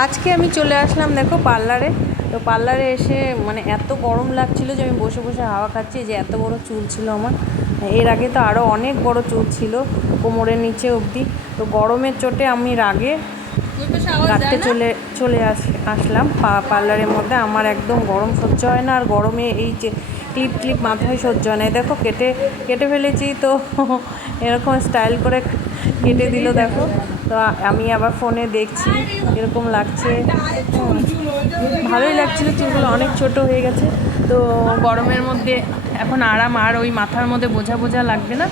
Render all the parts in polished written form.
আজকে আমি চলে আসলাম দেখো পার্লারে। তো পার্লারে এসে মানে এত গরম লাগছিল যে আমি বসে বসে হাওয়া খাচ্ছি। যে এত বড় চুল ছিল আমার, এর আগে তো আরও অনেক বড় চুল ছিল কোমরের নিচে অবধি। তো গরমের চোটে আমি রাগে কাটতে চলে আসলাম পার্লারের মধ্যে। আমার একদম গরম সহ্য হয় না, আর গরমে এই যে ক্লিপ মাথায় সহ্য হয় না। দেখো কেটে ফেলেছি তো এরকম স্টাইল করে কেটে দিল দেখো। তো আমি আবার ফোনে দেখছি এরকম লাগছে। ভালোই লাগছিল, চুলগুলো অনেক ছোট হয়ে গেছে। তো গরমের মধ্যে এখন আরাম, আর ওই মাথার মধ্যে বোঝা বোঝা লাগবে না।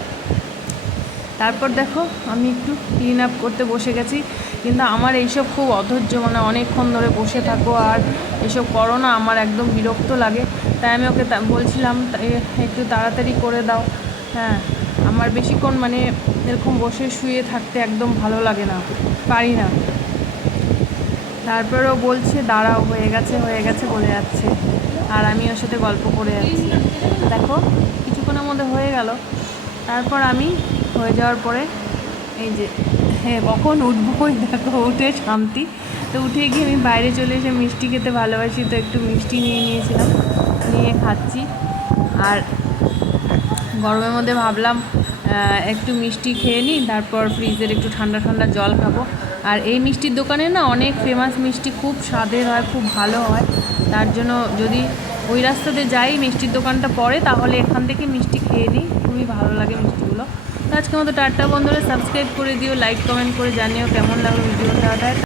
তারপর দেখো আমি একটু ক্লিন আপ করতে বসে গেছি। কিন্তু আমার এইসব খুব অধৈর্য, মানে অনেকক্ষণ ধরে বসে থাকো আর এসব করো না, আমার একদম বিরক্ত লাগে। তাই আমি ওকে বলছিলাম একটু তাড়াতাড়ি করে দাও। হ্যাঁ, আমার বেশিক্ষণ মানে এরকম বসে শুয়ে থাকতে একদম ভালো লাগে না, পারি না। তারপরেও বলছে দাঁড়াও, হয়ে গেছে বলে যাচ্ছে, আর আমি ওর সাথে গল্প করে যাচ্ছি। দেখো কিছুক্ষণের মধ্যে হয়ে গেল। তারপর আমি হয়ে যাওয়ার পরে এই যে কখন উঠবো, দেখো উঠে শান্তি। তো উঠে গিয়ে আমি বাইরে চলে এসে মিষ্টি খেতে ভালোবাসি, তো একটু মিষ্টি নিয়েছিলাম, নিয়ে খাচ্ছি। আর গরমের মধ্যে ভাবলাম একটু মিষ্টি খেয়ে নিই, তারপর ফ্রিজের একটু ঠান্ডা ঠান্ডা জল খাবো। আর এই মিষ্টির দোকানে না অনেক ফেমাস মিষ্টি, খুব স্বাদের হয়, খুব ভালো হয়। তার জন্য যদি ওই রাস্তাতে যাই, মিষ্টির দোকানটা পড়ে, তাহলে এখান থেকে মিষ্টি খেয়ে নিই, খুবই ভালো লাগে মিষ্টিগুলো। তো আজকের মতো টাটা বন্ধুরা, সাবস্ক্রাইব করে দিও, লাইক কমেন্ট করে জানিও কেমন লাগলো ভিডিওটা।